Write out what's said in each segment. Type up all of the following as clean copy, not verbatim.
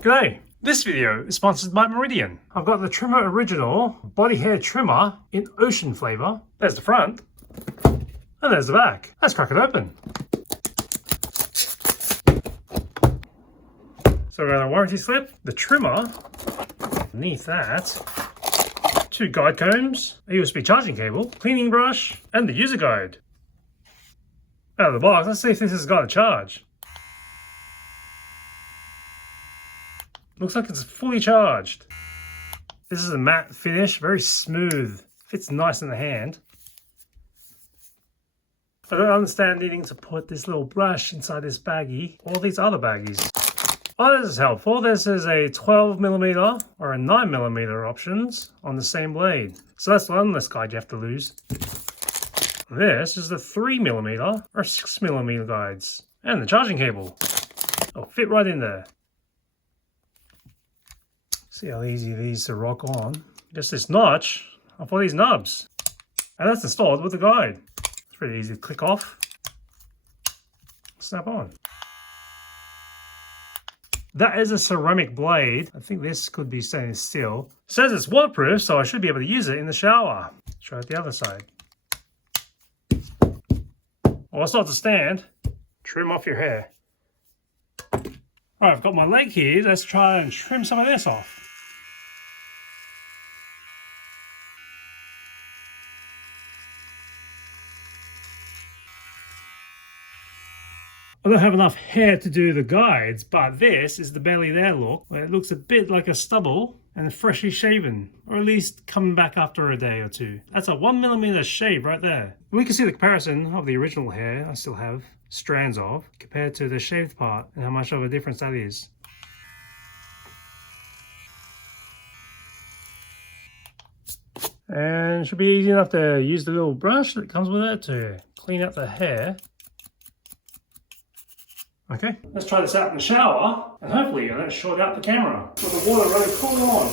G'day! This video is sponsored by Meridian. I've got the Trimmer Original Body Hair Trimmer in Ocean flavour. There's the front. And there's the back. Let's crack it open. So we've got a warranty slip, the trimmer, beneath that, 2 guide combs, a USB charging cable, cleaning brush, and the user guide. Out of the box, let's see if this has got a charge. Looks like it's fully charged. This is a matte finish, very smooth, fits nice in the hand. I don't understand needing to put this little brush inside this baggie or these other baggies. Oh, this is helpful. This is a 12mm or a 9mm options on the same blade. So that's one less guide you have to lose. This is the 3mm or 6mm guides. And the charging cable. It'll fit right in there. See how easy these to rock on. Just this notch for these nubs. And that's installed with the guide. It's pretty easy to click off. Snap on. That is a ceramic blade. I think this could be stainless steel. It says it's waterproof, so I should be able to use it in the shower. Try it the other side. Well, it's not to stand. Trim off your hair. Alright, I've got my leg here. Let's try and trim some of this off. I don't have enough hair to do the guides, but this is the barely there look, where it looks a bit like a stubble and freshly shaven, or at least coming back after a day or two. That's a 1mm shave right there. We can see the comparison of the original hair I still have strands of compared to the shaved part and how much of a difference that is. And it should be easy enough to use the little brush that comes with it to clean up the hair. Okay, let's try this out in the shower, and hopefully I don't short out the camera with the water running full on.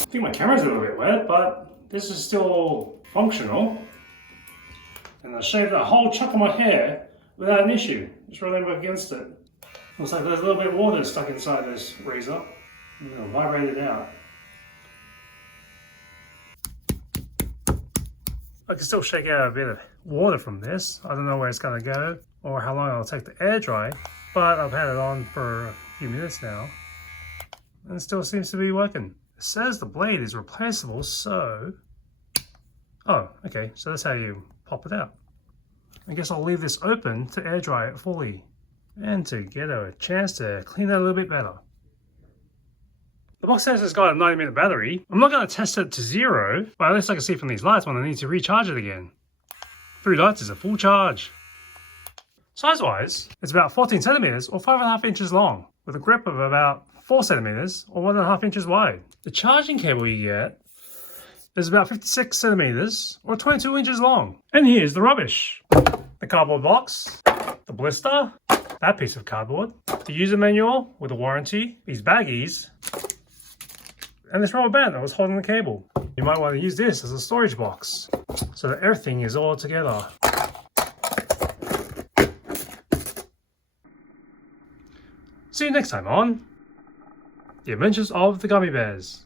I think my camera's a little bit wet, but this is still functional. And I shaved a whole chunk of my hair without an issue. Just rolling up against it. Looks like there's a little bit of water stuck inside this razor. I'm going to vibrate it out. I can still shake out a bit of water from this. I don't know where it's going to go or how long it'll take to air dry, but I've had it on for a few minutes now and it still seems to be working. It says the blade is replaceable, so... Oh, okay, so that's how you pop it out. I guess I'll leave this open to air dry it fully and to get a chance to clean it a little bit better. The box says it's got a 90-minute battery. I'm not going to test it to 0, but at least I can see from these lights when I need to recharge it again. 3 lights is a full charge. Size-wise, it's about 14cm or 5.5 inches long, with a grip of about 4cm or 1.5 inches wide. The charging cable you get is about 56cm or 22 inches long. And here's the rubbish. The cardboard box, the blister, that piece of cardboard, the user manual with a warranty, these baggies, and this rubber band that was holding the cable. You might want to use this as a storage box so that everything is all together. See you next time on The Adventures of the Gummy Bears.